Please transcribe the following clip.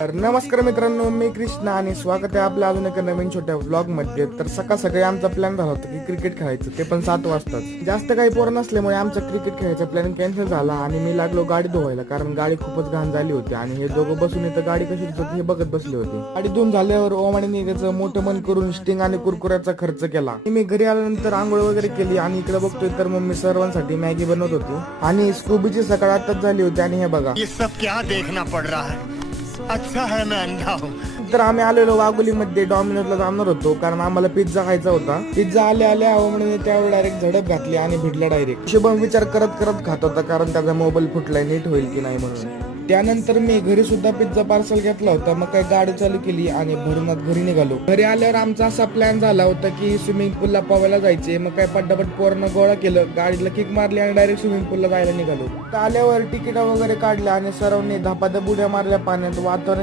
तर नमस्कार मित्रांनो, मी कृष्णा आणि स्वागत आहे आपल्या अजून एका नवीन छोट्या व्लॉग मध्ये. तर सकाळी आमचा प्लॅन झाला होता की क्रिकेट खेळायचं, ते पण 7 वाजताच. जास्त काही पोरं नसल्यामुळे आमचा क्रिकेट खेळायचा प्लॅन कॅन्सल झाला आणि मी लागलो गाडी धुवायला, कारण गाडी खूपच घाण झाली होती आणि हे दोघं बसून इथं गाडी कशी धुतात हे बघत बसले होते. गाडी धुवून झाल्यावर ओमाणीने त्याचं मोठं मन करून स्टिंग आणि कुरकुऱ्याचा खर्च केला. मी घरी आल्यानंतर आंघोळ वगैरे केली आणि इकडे बघतोय तर मम्मी सर्वांसाठी मॅगी बनवत होती आणि स्कूबीची सकाळ आताच झाली होती. आणि हे बघा, ये सब क्या देखना पड़ रहा है। अच्छा है मैं अंधा हूँ। तर आम्ही आलेलो वाघोलीमध्ये डॉमिनोजला जाणार होतो, कारण आम्हाला पिझ्झा खायचा होता. पिझ्झा आल्या म्हणून त्यावेळी डायरेक्ट झडप घातली आणि भिडला डायरेक्ट. शुभम विचार करत खात होता, कारण त्याचा मोबाईल फुटलाय, नीट होईल की नाही म्हणून. त्यानंतर मी घरी सुद्धा पिझ्झा पार्सल घेतला होता. मग काही गाडी चालू केली आणि भरूनात घरी निघालो. घरी आल्यावर आमचा असा प्लॅन झाला होता की स्विमिंग पूलला पोहायला जायचे. मग काय पटापट पोरांना गोळा केलं, गाडीला किक मारली आणि डायरेक्ट स्विमिंग पूलला जायला निघालो. आल्यावर तिकीट वगैरे काढल्या आणि सर्वांनी धपाधप उड्या मारल्या पाण्यात. वातावरण